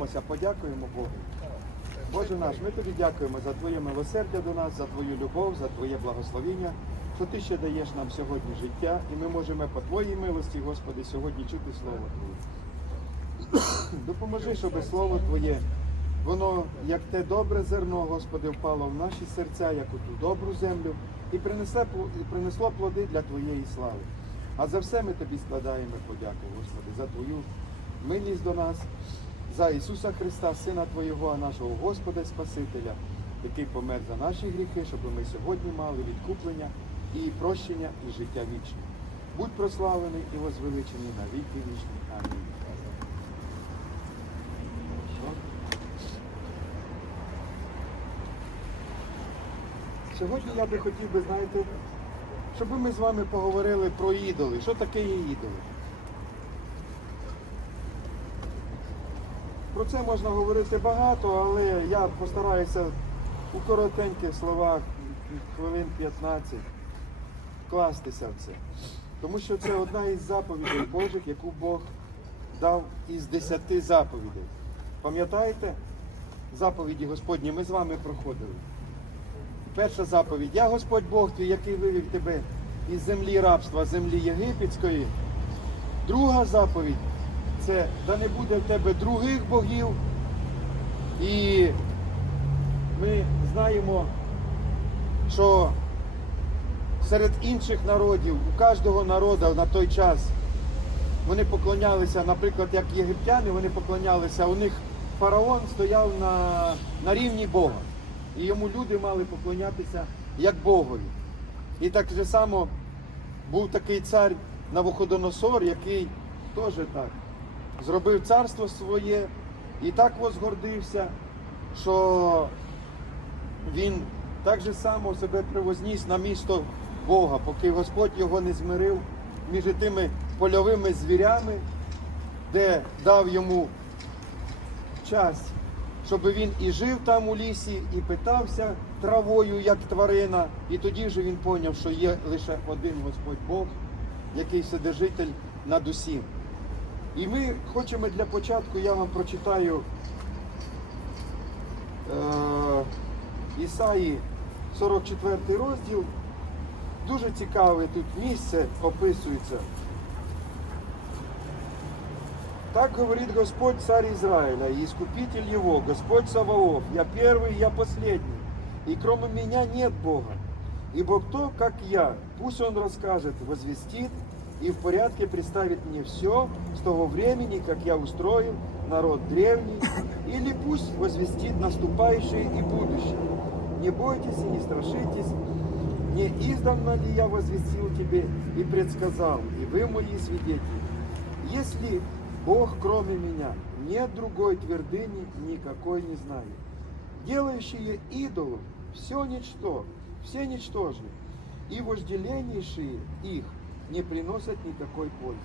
Помолимося, подякуємо Богу. Боже наш, ми тобі дякуємо за Твоє милосердя до нас, за Твою любов, за Твоє благословіння, що Ти ще даєш нам сьогодні життя, і ми можемо по Твоїй милості, Господи, сьогодні чути Слово Твоє. Допоможи, щоб Слово Твоє, воно, як те добре зерно, Господи, впало в наші серця, як у ту добру землю, і принесло плоди для Твоєї слави. А за все ми тобі складаємо подяку, Господи, за Твою милість до нас, за Ісуса Христа, Сина Твоєго, а нашого Господа і Спасителя, який помер за наші гріхи, щоб ми сьогодні мали відкуплення і прощення, і життя вічне. Будь прославлений і возвеличений на віки вічні. Амінь. Сьогодні я би хотів би, знаєте, щоб ми з вами поговорили про ідоли. Що таке є ідоли? Про це можна говорити багато, але я постараюся у коротеньких словах, хвилин 15, вкластися в це. Тому що це одна із заповідей Божих, яку Бог дав із десяти заповідей. Пам'ятаєте? Заповіді Господні ми з вами проходили. Перша заповідь. Я Господь Бог твій, який вивів тебе із землі рабства, землі єгипетської. Друга заповідь це да не буде в тебе других богів. І ми знаємо, що серед інших народів, у кожного народу на той час вони поклонялися, наприклад, як єгиптяни, вони поклонялися, у них фараон стояв на, на рівні Бога. І йому люди мали поклонятися як Богові. І так же само був такий цар Навуходоносор, який теж так зробив царство своє і так возгордився, що він так же само себе привозніс на місто Бога, поки Господь його не змирив між тими польовими звірями, де дав йому час, щоб він і жив там у лісі, і питався травою, як тварина. І тоді вже він поняв, що є лише один Господь Бог, який вседержитель над усім. І ми хочемо для початку, я вам прочитаю е, Ісаї 44 розділ. Дуже цікаве тут місце описується. Так говорит Господь, царь Израиля, и искупитель его, Господь Саваоф, я первый, я последний, и кроме меня нет Бога. Ибо кто, как я, пусть он расскажет, возвестит и в порядке представит мне все с того времени, как я устроил народ древний, или пусть возвестит наступающее и будущее. Не бойтесь и не страшитесь, не издавна ли я возвестил тебе и предсказал, и вы мои свидетели. Если Бог кроме меня, нет другой твердыни, никакой не знаю. Делающие идолов, все ничто, все ничтожны, и вожделеннейшие их не приносят никакой пользы.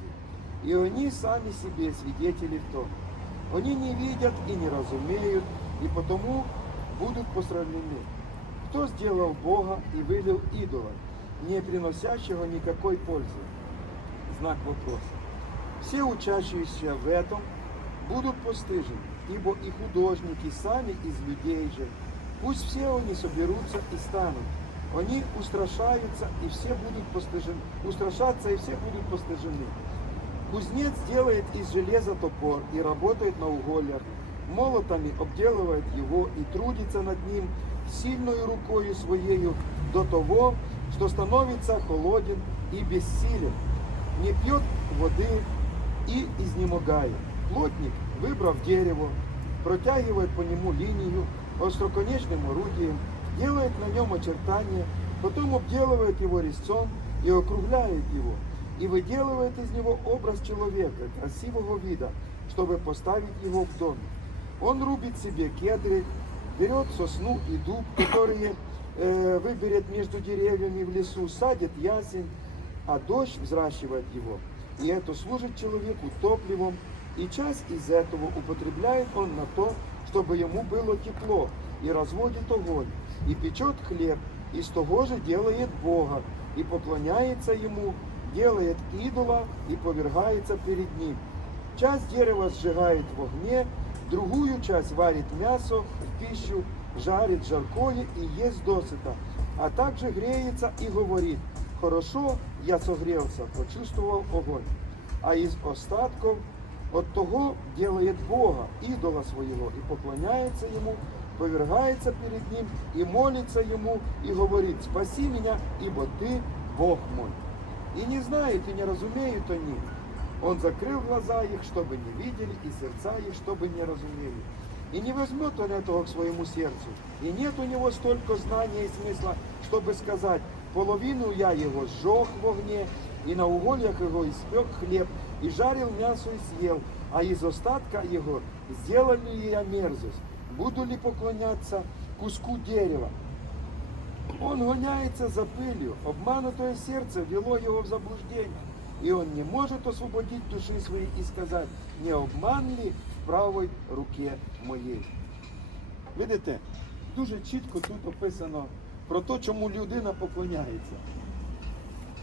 И они сами себе свидетели в том. Они не видят и не разумеют, и потому будут посрамлены. Кто сделал Бога и вылил идола, не приносящего никакой пользы? Знак вопроса. Все учащиеся в этом будут постыжены, ибо и художники сами из людей же. Пусть все они соберутся и станут. Они устрашаются, и все будут постыжены. Устрашатся, и все будут постыжены. Кузнец делает из железа топор и работает на угольях. Молотами обделывает его и трудится над ним сильною рукою своею до того, что становится холоден и бессилен. Не пьет воды и изнемогает. Плотник, выбрав дерево, протягивает по нему линию остроконечным орудием, делает на нем очертания, потом обделывает его резцом и округляет его, и выделывает из него образ человека красивого вида, чтобы поставить его в доме. Он рубит себе кедры, берет сосну и дуб, которые э, выберет между деревьями в лесу, садит ясень, а дождь взращивает его. И это служит человеку топливом, и часть из этого употребляет он на то, чтобы ему было тепло, и разводит огонь, и печет хлеб, с того же делает Бога, и поклоняется ему, делает идола и повергается перед ним. Часть дерева сжигает в огне, другую часть варит мясо в пищу, жарит жаркое и ест досыта, а также греется и говорит, хорошо, я согрелся, почувствовал огонь. А из остатков от того делает Бога, идола своего, и поклоняется ему, повергается перед ним, и молится ему, и говорит, спаси меня, ибо ты Бог мой. И не знают, и не разумеют они. Он закрыл глаза их, чтобы не видели, и сердца их, чтобы не разумели. И не возьмет он этого к своему сердцу. И нет у него столько знания и смысла, чтобы сказать, половину я его сжег в огне, и на угольях его испек хлеб, и жарил мясо и съел, а из остатка его сделал ли я мерзость? Буду ли поклоняться куску дерева? Он гоняется за пылью, обманутое сердце вело его в заблуждение. И он не может освободить души своей и сказать, не обман ли в правой руке моєї. Видите, дуже чітко тут описано про те, чому людина поклоняється.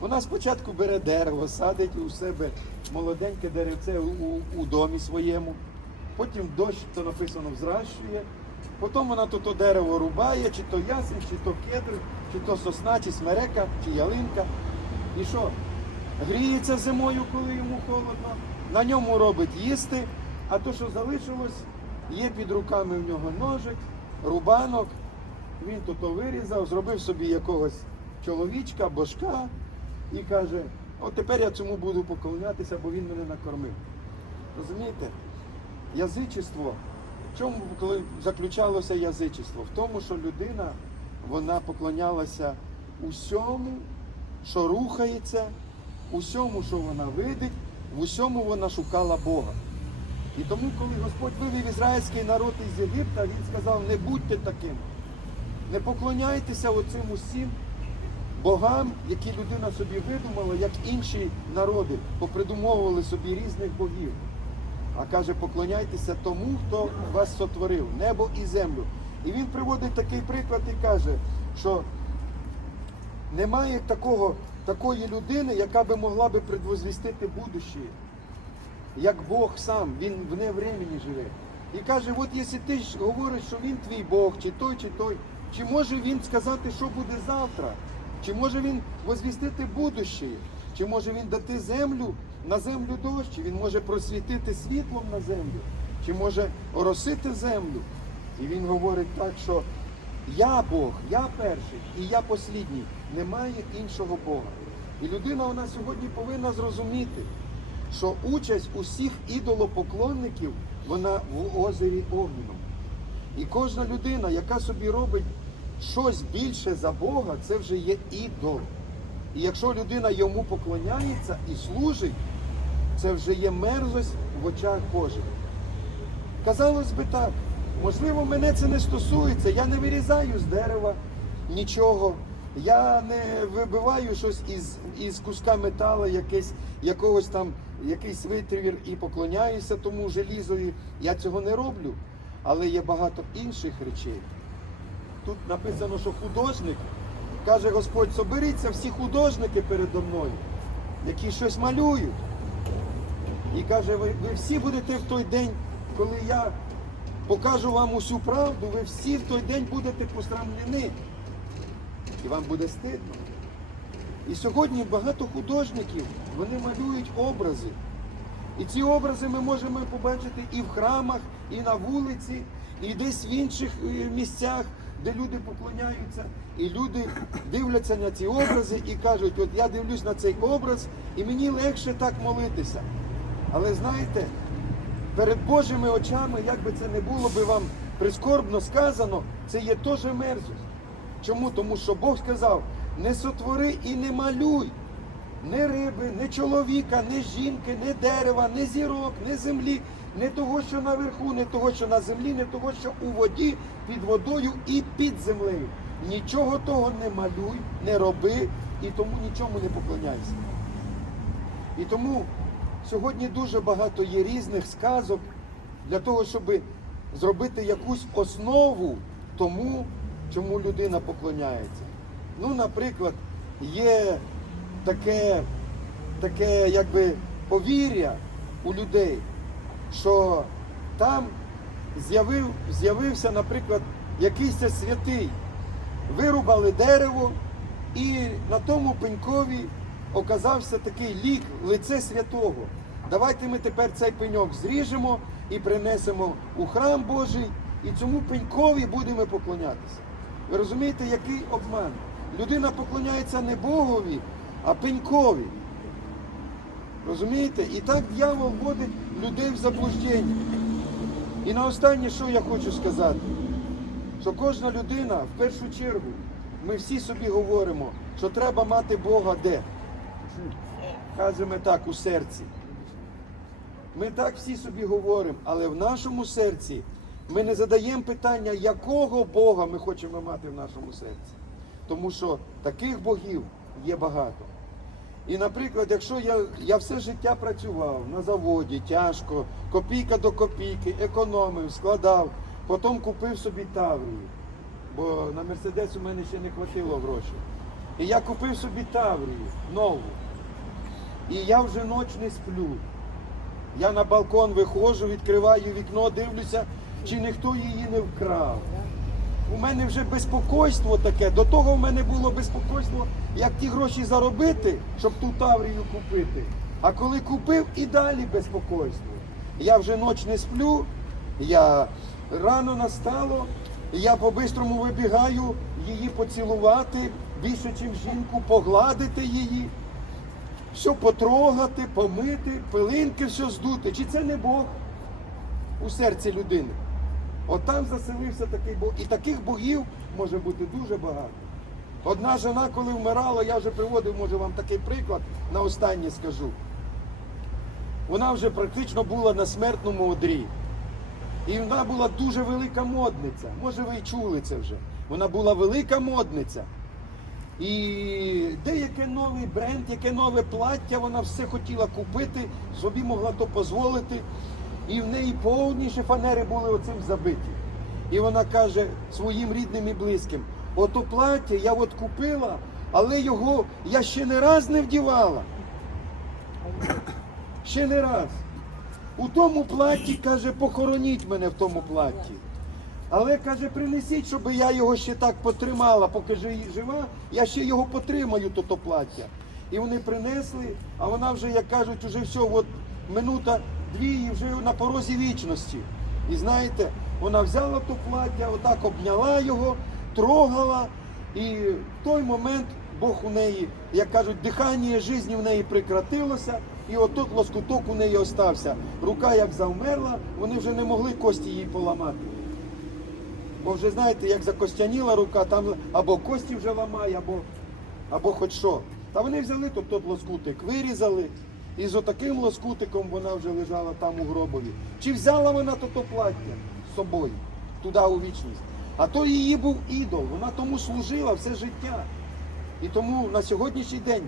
Вона спочатку бере дерево, садить у себе молоденьке деревце у, у, у домі своєму, потім дощ, то написано, взращує, потім вона то, то дерево рубає, чи то ясень, чи то кедр, чи то сосна, чи смерека, чи ялинка. І що? Гріється зимою, коли йому холодно, на ньому робить їсти, а то, що залишилось, є під руками в нього ножик, рубанок, він то то вирізав, зробив собі якогось чоловічка, божка і каже, от тепер я цьому буду поклонятися, бо він мене накормив. Розумієте? Язичество, в чому заключалося язичество? В тому, що людина вона поклонялася усьому, що рухається, усьому, що вона видить, в усьому вона шукала Бога. І тому, коли Господь вивів ізраїльський народ із Єгипта, він сказав, не будьте таким. Не поклоняйтеся оцим усім богам, які людина собі видумала, як інші народи, попридумовували собі різних богів. А каже, поклоняйтеся тому, хто вас сотворив, небо і землю. І він приводить такий приклад і каже, що немає такого, такої людини, яка би могла би предвозвістити будуще, як Бог сам, він вне времени живе. І каже, от якщо ти говориш, що він твій Бог, чи той, чи той, чи може він сказати, що буде завтра? Чи може він возвістити будуще? Чи може він дати землю на землю дощ? Він може просвітити світлом на землю? Чи може оросити землю? І він говорить так, що я Бог, я перший і я послідній. Немає іншого Бога. І людина вона сьогодні повинна зрозуміти, що участь усіх ідолопоклонників вона в озері Огненому. І кожна людина, яка собі робить щось більше за Бога, це вже є ідол. І якщо людина йому поклоняється і служить, це вже є мерзость в очах Божих. Казалось би так, можливо, мене це не стосується, я не вирізаю з дерева нічого, я не вибиваю щось із, із куска металу, якесь, якогось там, якийсь витвір і поклоняюся тому желізові. Я цього не роблю. Але є багато інших речей. Тут написано, що художник, каже Господь, соберіться всі художники передо мною, які щось малюють. І каже, ви, ви всі будете в той день, коли я покажу вам усю правду, ви всі в той день будете посрамлені. І вам буде стидно. І сьогодні багато художників, вони малюють образи. І ці образи ми можемо побачити і в храмах, і на вулиці, і десь в інших е, місцях, де люди поклоняються. І люди дивляться на ці образи і кажуть, от я дивлюсь на цей образ, і мені легше так молитися. Але знаєте, перед Божими очами, як би це не було би вам прискорбно сказано, це є теж мерзость. Чому? Тому що Бог сказав, не сотвори і не малюй. Не риби, не чоловіка, не жінки, не дерева, не зірок, не землі, не того, що наверху, не того, що на землі, не того, що у воді, під водою і під землею. Нічого того не малюй, не роби і тому нічому не поклоняйся. І тому сьогодні дуже багато є різних сказок для того, щоб зробити якусь основу тому, чому людина поклоняється. Ну, наприклад, є таке, таке якби повір'я у людей, що там з'явив, з'явився, наприклад, якийсь святий. Вирубали дерево, і на тому пенькові оказався такий лік, лице святого. Давайте ми тепер цей пеньок зріжемо і принесемо у храм Божий, і цьому пенькові будемо поклонятися. Ви розумієте, який обман? Людина поклоняється не Богові, а пенькові. Розумієте? І так дьявол вводить людей в заблуждення. І на останнє, що я хочу сказати, що кожна людина, в першу чергу, ми всі собі говоримо, що треба мати Бога де? Кажемо так, у серці. Ми так всі собі говоримо, але в нашому серці ми не задаємо питання, якого Бога ми хочемо мати в нашому серці. Тому що таких богів є багато. І, наприклад, якщо я, я все життя працював на заводі, тяжко, копійка до копійки, економив, складав, потім купив собі Таврію, бо на Мерседес у мене ще не хватило грошей. І я купив собі Таврію нову. І я вже ніч не сплю. Я на балкон виходжу, відкриваю вікно, дивлюся, чи ніхто її не вкрав. У мене вже безпокойство таке. До того в мене було безпокойство, як ті гроші заробити, щоб ту Таврію купити. А коли купив, і далі безпокойство. Я вже ніч не сплю, я рано настало, я по-бистрому вибігаю її поцілувати, більше, ніж жінку, погладити її все потрогати, помити, пилинки все здути. Чи це не Бог у серці людини? От там заселився такий Бог. І таких богів може бути дуже багато. Одна жена, коли вмирала, я вже приводив, може вам такий приклад, на останнє скажу. Вона вже практично була на смертному одрі. І вона була дуже велика модниця. Може, ви й чули це вже. Вона була велика модниця. І деяке новий бренд, яке нове плаття, вона все хотіла купити, собі могла то дозволити. І в неї повні шифонери були оцим забиті. І вона каже своїм рідним і близьким: ото плаття я от купила, але його я ще не раз не вдівала. Ще не раз. У тому платі, каже, похороніть мене в тому платі. Але каже, принесіть, щоб я його ще так потримала, поки жи- жива, я ще його потримаю, то то плаття. І вони принесли, а вона вже, як кажуть, уже все, от минута і вже на порозі вічності. І знаєте, вона взяла то плаття, отак обняла його, трогала, і в той момент Бог у неї, як кажуть, дихання житті в неї прекратилося, і отут лоскуток у неї остався. Рука як завмерла, вони вже не могли кості їй поламати. Бо вже знаєте, як закостяніла рука, там або кості вже ламає, або, або хоч що. Та вони взяли, тобто лоскутик вирізали, і з отаким лоскутиком вона вже лежала там у гробові. Чи взяла вона то, то плаття з собою туди у вічність? А то її був ідол, вона тому служила все життя. І тому на сьогоднішній день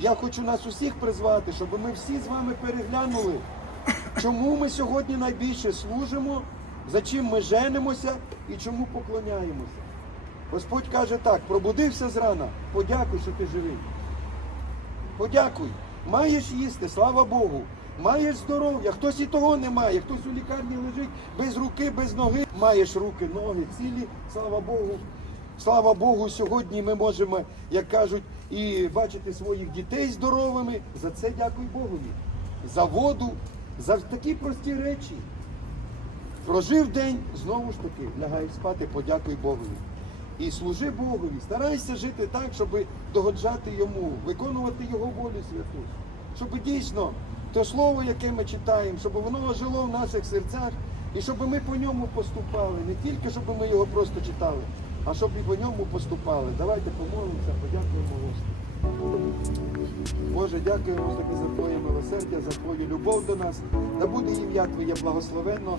я хочу нас усіх призвати, щоб ми всі з вами переглянули, чому ми сьогодні найбільше служимо, за чим ми женимося і чому поклоняємося. Господь каже так: пробудився зрана, подякуй, що ти живий. Подякуй. Маєш їсти, слава Богу. Маєш здоров'я, хтось і того не має, хтось у лікарні лежить без руки, без ноги. Маєш руки, ноги, цілі, слава Богу. Слава Богу, сьогодні ми можемо, як кажуть, і бачити своїх дітей здоровими. За це дякуй Богові. За воду, за такі прості речі. Прожив день, знову ж таки, лягай спати, подякуй Богові. І служи Богові, старайся жити так, щоб догоджати йому, виконувати його волю святу. Щоб дійсно те слово, яке ми читаємо, щоб воно жило в наших серцях, і щоб ми по ньому поступали. Не тільки щоб ми його просто читали, а щоб і по ньому поступали. Давайте помолимося, подякуємо Господу. Боже, дякуємо тобі за Твоє милосердя, за Твою любов до нас. Да буде ім'я Твоє благословенно,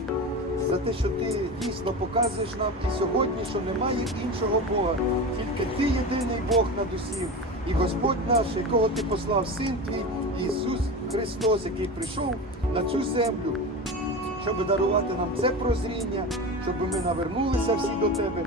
за те, що Ти дійсно показуєш нам і сьогодні, що немає іншого Бога, тільки Ти єдиний Бог над усім. І Господь наш, якого Ти послав, Син Твій, Ісус Христос, який прийшов на цю землю, щоб дарувати нам це прозріння, щоб ми навернулися всі до Тебе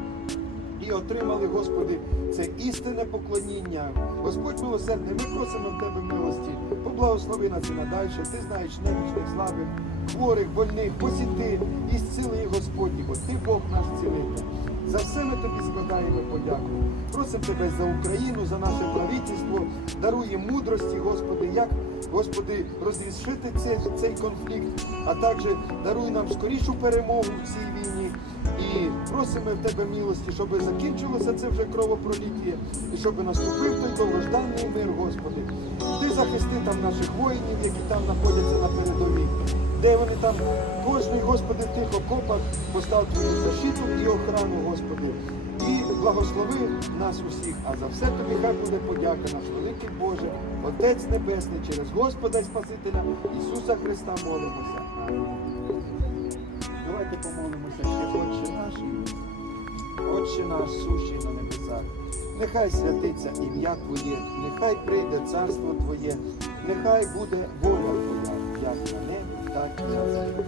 і отримали, Господи, це істинне поклоніння. Господь милосердний, ми просимо в Тебе милості. Поблагослови нас і надальше. Ти знаєш немічних слабих. хворих, больних, посіти і зціли їх Господні, бо ти Бог наш цілитель. За все ми тобі складаємо подяку. Просимо тебе за Україну, за наше правительство, дарує мудрості, Господи, як, Господи, розрішити цей, цей конфлікт, а також даруй нам скорішу перемогу в цій війні. І просимо в тебе милості, щоб закінчилося це вже кровопроліття, і щоб наступив той довгожданий мир, Господи. Ти захисти там наших воїнів, які там знаходяться на передовій, де вони там, кожний, Господи, в тих окопах постав твою защиту і охрану, Господи. І благослови нас усіх. А за все тобі хай буде подяка наш великий Боже, Отець Небесний, через Господа і Спасителя Ісуса Христа молимося. Давайте помолимося ще Отче наш. Сущий на небесах. Нехай святиться ім'я Твоє, нехай прийде царство Твоє, нехай буде воля Твоя, як на небі, так і на землі.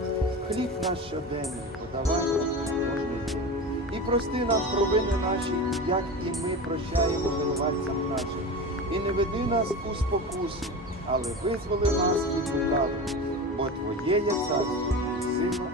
Хліб наш щоденний подавай нам кожний день. І прости нам провини наші, як і ми прощаємо винуватцям нашим. І не веди нас у спокусу, але визволи нас від лукавого, бо Твоє є царство, і сила